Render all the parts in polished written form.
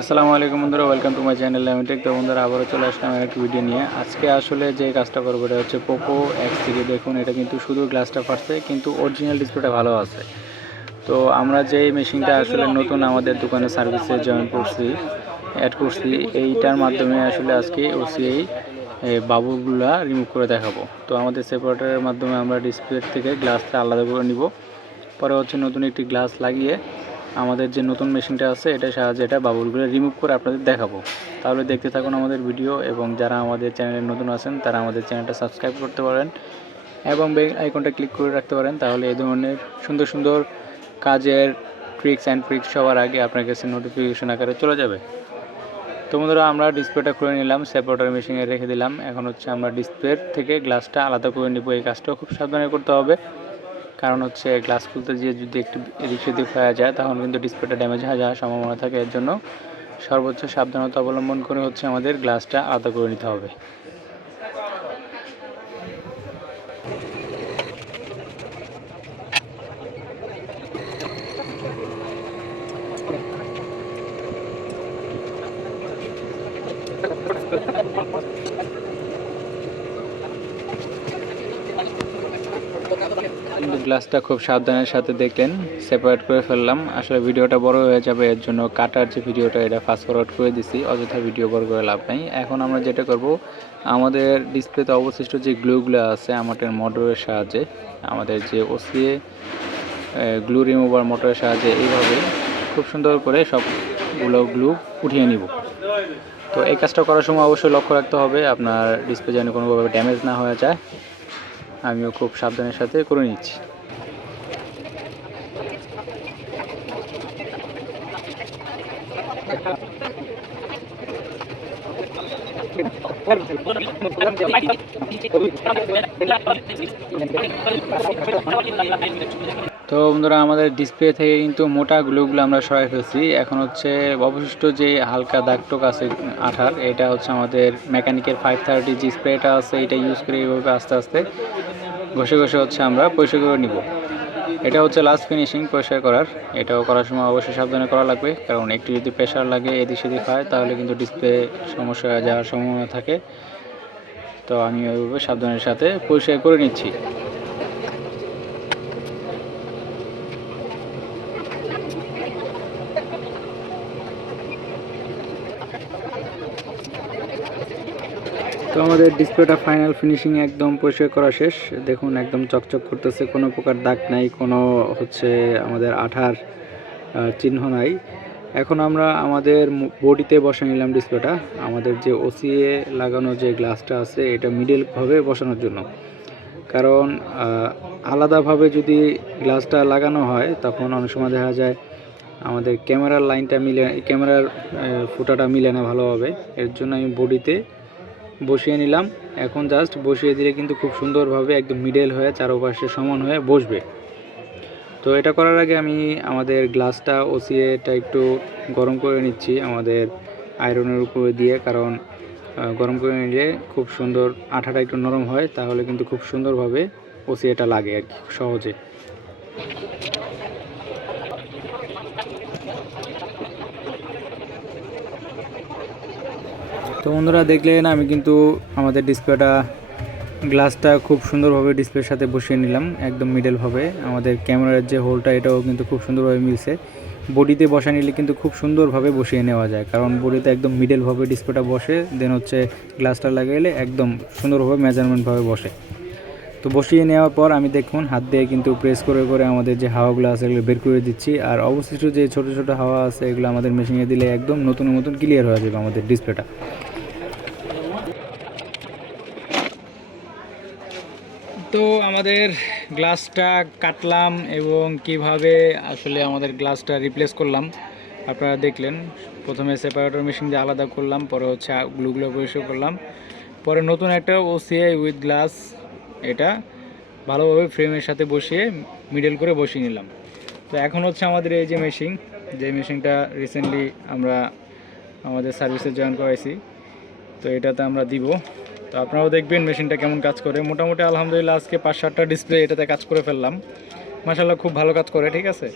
আসসালামু আলাইকুম বন্ধুরা, ওয়েলকাম টু মাই চ্যানেল লামিটেক। তো বন্ধুরা আবারও চলে আসলাম একটা ভিডিও নিয়ে। আজকে আসলে যে কাজটা করবো এটা হচ্ছে পোকো X3। দেখুন, এটা কিন্তু শুধু গ্লাসটা ফাটছে, কিন্তু অরিজিনাল ডিসপ্লেটা ভালো আছে। তো আমরা যে মেশিনটা আসলে নতুন আমাদের দোকানে সার্ভিসে জয়েন করছি, অ্যাড করছি, এইটার মাধ্যমে আসলে আজকে OCA বাবুগুলা রিমুভ করে দেখাবো। তো আমাদের সেপারেটরের মাধ্যমে আমরা ডিসপ্লে থেকে গ্লাসটা আলাদা করে নিব। পরে হচ্ছে নতুন একটি গ্লাস লাগিয়ে আমাদের যে নতুন মেশিনটা আছে এটার সাহায্যে এটা বাবুলগুলো রিমুভ করে আপনাদের দেখাবো। তাহলে দেখতে থাকুন আমাদের ভিডিও, এবং যারা আমাদের চ্যানেলে নতুন আছেন তারা আমাদের চ্যানেলটা সাবস্ক্রাইব করতে পারেন এবং বেল আইকনটা ক্লিক করে রাখতে পারেন। তাহলে এই ধরনের সুন্দর সুন্দর কাজের ট্রিক্স সবার আগে আপনার কাছে নোটিফিকেশন আকারে চলে যাবে। তো বন্ধুরা, আমরা ডিসপ্লেটা খুলে নিলাম, সেপারেটর মেশিনে রেখে দিলাম। এখন হচ্ছে আমরা ডিসপ্লের থেকে গ্লাসটা আলাদা করে নিব। এই কাজটাও খুব সাবধানে করতে হবে, কারণ হচ্ছে গ্লাস খুলতে গিয়ে যদি একটু এদিক সেদিক হয়ে যায় তখন কিন্তু ডিসপ্লেটা ড্যামেজ হয়ে যাওয়ার সম্ভাবনা থাকে। এর জন্য সর্বোচ্চ সাবধানতা অবলম্বন করে হচ্ছে আমাদের গ্লাসটা আলাদা করে নিতে হবে। গ্লাসটা খুব সাবধানের সাথে দেখলেন সেপারেট করে ফেললাম। আসলে ভিডিওটা বড় হয়ে যাবে, এর জন্য কাটার যে ভিডিওটা এটা ফাস্ট ফরওয়ার্ড করে দিছি, অযথা ভিডিও বড় করে লাভ নাই। এখন আমরা যেটা করব, আমাদের ডিসপ্লেতে অবশিষ্ট যে গ্লুগুলো আছে আমাদের মোটরের সাহায্যে, আমাদের যে OCA গ্লু রিমুভার মোটরের সাহায্যে এইভাবে খুব সুন্দর করে সবগুলো গ্লু উঠিয়ে নিব। তো এই কাজটা করার সময় অবশ্যই লক্ষ্য রাখতে হবে আপনার ডিসপ্লে যেন কোনোভাবে ড্যামেজ না হয়ে যায়। আমিও খুব সাবধানের সাথে করে নিচ্ছি। তো বন্ধুরা, আমাদের ডিসপ্লে থেকে কিন্তু মোটা গ্লুগুলো আমরা সরাই ফেলছি। এখন হচ্ছে অবশিষ্ট যে হালকা দাগটুক আছে আঠার, এটা হচ্ছে আমাদের মেকানিকের 530 যে স্প্রেটা আছে এটা ইউজ করে এইভাবে আস্তে আস্তে ঘষে ঘষে হচ্ছে আমরা পরিষ্কার করে নিব। এটা হচ্ছে লাস্ট ফিনিশিং পরিষ্কার করার। এটাও করার সময় অবশ্যই সাবধানে করা লাগবে, কারণ একটু যদি প্রেশার লাগে এদিক সেদিক হয় তাহলে কিন্তু ডিসপ্লে সমস্যা হয়ে যাওয়ার সম্ভাবনা থাকে। তো আমি ওইভাবে সাবধানের সাথে পরিষ্কার করে নিচ্ছি। তো আমাদের ডিসপ্লেটা ফাইনাল ফিনিশিং একদম পরিষ্কার করা শেষ। দেখুন একদম চকচক করতেছে, কোনো প্রকার দাগ নাই, কোনো হচ্ছে আমাদের আঠার চিহ্ন নাই। এখন আমরা আমাদের বডিতে বসে নিলাম ডিসপ্লেটা। আমাদের যে OCA লাগানো যে গ্লাসটা আছে এটা মিডলভাবে বসানোর জন্য, কারণ আলাদাভাবে যদি গ্লাসটা লাগানো হয় তখন অনেক সময় দেখা যায় আমাদের ক্যামেরার লাইনটা ক্যামেরার ফুটাটা মিলে না ভালোভাবে। এর জন্য আমি বডিতে বসিয়ে নিলাম। এখন জাস্ট বসিয়ে দিলে কিন্তু খুব সুন্দরভাবে একদম মিডল হয়ে চারপাশে সমান হয়ে বসবে। তো এটা করার আগে আমি আমাদের গ্লাসটা OCAটা একটু গরম করে নিচ্ছি আমাদের আয়রনের উপরে দিয়ে, কারণ গরম করে নিলে খুব সুন্দর আঠাটা একটু নরম হয়, তাহলে কিন্তু খুব সুন্দরভাবে OCAটা লাগে আর কি সহজে। তো বন্ধুরা দেখলেন, আমি কিন্তু আমাদের ডিসপ্লেটা গ্লাসটা খুব সুন্দরভাবে ডিসপ্লের সাথে বসিয়ে নিলাম একদম মিডলভাবে। আমাদের ক্যামেরার যে হোলটা এটাও কিন্তু খুব সুন্দরভাবে মিলছে। বডিতে বসা নিলে কিন্তু খুব সুন্দরভাবে বসিয়ে নেওয়া যায়, কারণ বডিতে একদম মিডলভাবে ডিসপ্লেটা বসে দেন হচ্ছে গ্লাসটা লাগাইলে একদম সুন্দরভাবে মেজারমেন্টভাবে বসে। তো বসিয়ে নেওয়ার পর আমি দেখুন হাত দিয়ে কিন্তু প্রেস করে করে আমাদের যে হাওয়াগুলো আছে এগুলো বের করে দিচ্ছি, আর অবশিষ্ট যে ছোটো ছোটো হাওয়া আছে এগুলো আমাদের মেশিনে দিলে একদম নতুন নতুন ক্লিয়ার হয়ে যাবে আমাদের ডিসপ্লেটা। তো আমাদের গ্লাসটা কাটলাম এবং কিভাবে আসলে আমাদের গ্লাসটা রিপ্লেস করলাম আপনারা দেখলেন। প্রথমে সেপারেটর মেশিন দিয়ে আলাদা করলাম, পরে হচ্ছে গ্লুগুলো পরিষ্কার করলাম, পরে নতুন একটা OCA উইথ গ্লাস এটা ভালোভাবে ফ্রেমের সাথে বসিয়ে মিডল করে বসিয়ে নিলাম। তো এখন হচ্ছে আমাদের এই যে মেশিনটা রিসেন্টলি আমরা আমাদের সার্ভিসে জয়েন করাইছি, তো এটাতে আমরা দিব। তো আপনারাও দেখবেন মেশিনটা কেমন কাজ করে। মোটামুটি আলহামদুলিল্লাহ আজকে 5-7টা ডিসপ্লে এটাতে কাজ করে ফেললাম। মাশাআল্লাহ খুব ভালো কাজ করে, ঠিক আছে,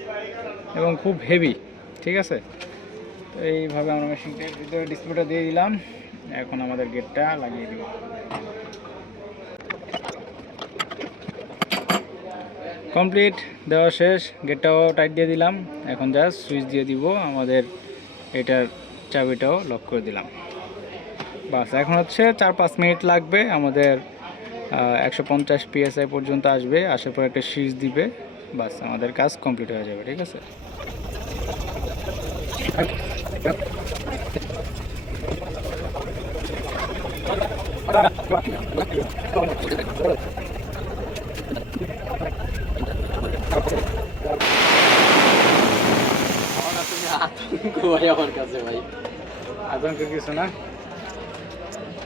এবং খুব হেভি, ঠিক আছে। তো এইভাবে আমরা মেশিনটার ভিতরে ডিসপ্লেটা দিয়ে দিলাম। এখন আমাদের গেটটা লাগিয়ে দিব। কমপ্লিট দেওয়া শেষ, গেটটাও টাইট দিয়ে দিলাম। এখন জাস্ট সুইচ দিয়ে দিব, আমাদের এটার চাবিটাও লক করে দিলাম। বাস এখন হচ্ছে 4-5 মিনিট লাগবে, আমাদের 150 PSI পর্যন্ত আসবে, আসার পর একটা সুইচ দিবে, বাস আমাদের কাজ কমপ্লিট হয়ে যাবে। ঠিক আছে, আতঙ্কের কিছু না।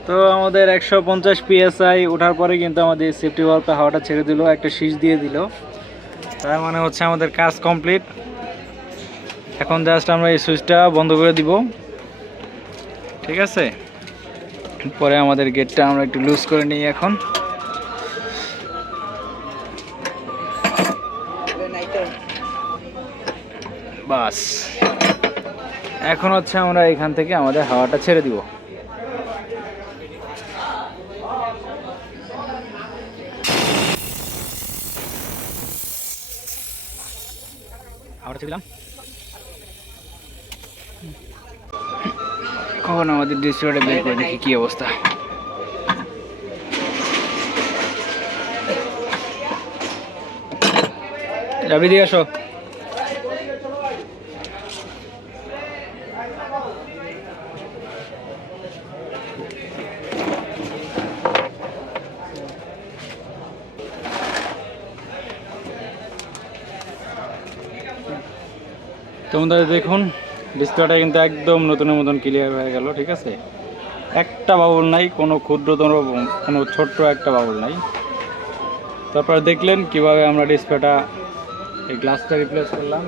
তো আমাদের 150 PSI ওঠার পরে কিন্তু আমাদের সেফটি ভালভটা হাওয়াটা ছেড়ে দিল, একটা সুইচ দিয়ে দিল, তার মানে হচ্ছে আমাদের কাজ কমপ্লিট। এখন জাস্ট আমরা এই সুইচটা বন্ধ করে দিব। ঠিক আছে, পরে আমাদের গেটটা আমরা একটু লুজ করে নিই এখন। বাস এখন হচ্ছে আমরা এখান থেকে আমাদের হাওয়াটা ছেড়ে দিব। হাওয়াটা ছেড়ে দিলাম। এখন আমাদের ডিসপ্লেটা বের করে দেখি কি অবস্থা। যাবি দিয়ে আসো। তোমাদের দেখুন ডিসপ্লেটা কিন্তু একদম নতুনের মতন ক্লিয়ার হয়ে গেল। ঠিক আছে, একটা বাবল নাই, কোনো ক্ষুদ্রতর কোনো ছোট্ট একটা বাবল নাই। তারপরে দেখলেন কিভাবে আমরা ডিসপ্লেটা এই গ্লাসটা রিপ্লেস করলাম।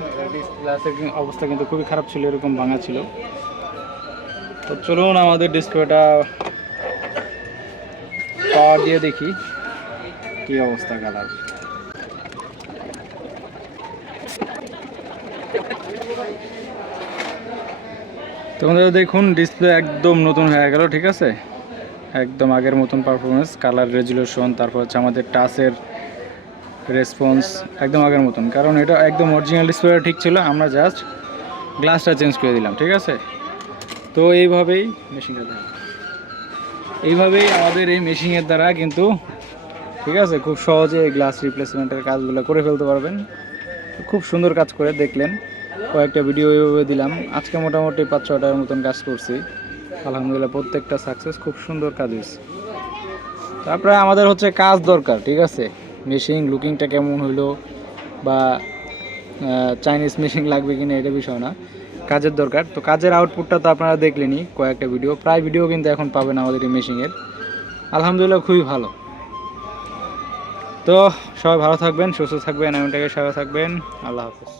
গ্লাসের অবস্থা কিন্তু খুবই খারাপ ছিল, এরকম ভাঙা ছিল। তো চলুন আমাদের ডিসপ্লেটা পাওয়ার দিয়ে দেখি কি অবস্থা কালার। তোমাদের দেখুন ডিসপ্লে একদম নতুন হয়ে গেল। ঠিক আছে, একদম আগের মতন পারফরমেন্স, কালার রেজুলেশন, তারপর হচ্ছে আমাদের টাচের রেসপন্স একদম আগের মতন, কারণ এটা একদম অরিজিনাল ডিসপ্লেটা ঠিক ছিল, আমরা জাস্ট গ্লাসটা চেঞ্জ করে দিলাম। ঠিক আছে, তো এইভাবেই আমাদের এই মেশিনের দ্বারা কিন্তু ঠিক আছে খুব সহজে এই গ্লাস রিপ্লেসমেন্টের কাজগুলো করে ফেলতে পারবেন। খুব সুন্দর কাজ করে দেখলেন, কয়েকটা ভিডিও এইভাবে দিলাম। আজকে মোটামুটি 5-6টার মতন কাজ করছি, আলহামদুলিল্লাহ প্রত্যেকটা সাকসেস, খুব সুন্দর কাজ হয়েছে। তারপরে আমাদের হচ্ছে কাজ দরকার। ঠিক আছে, মেশিন লুকিংটা কেমন হইলো বা চাইনিজ মেশিন লাগবে কিনা এটা বিষয় না, কাজের দরকার। তো কাজের আউটপুটটা তো আপনারা দেখলেনই, কয়েকটা ভিডিও, প্রায় ভিডিও কিন্তু এখন পাবেন আমাদের এই মেশিনের। আলহামদুলিল্লাহ খুবই ভালো। তো সবাই ভালো থাকবেন, সুস্থ থাকবেন, এমনটাকে সবাই থাকবেন। আল্লাহ হাফেজ।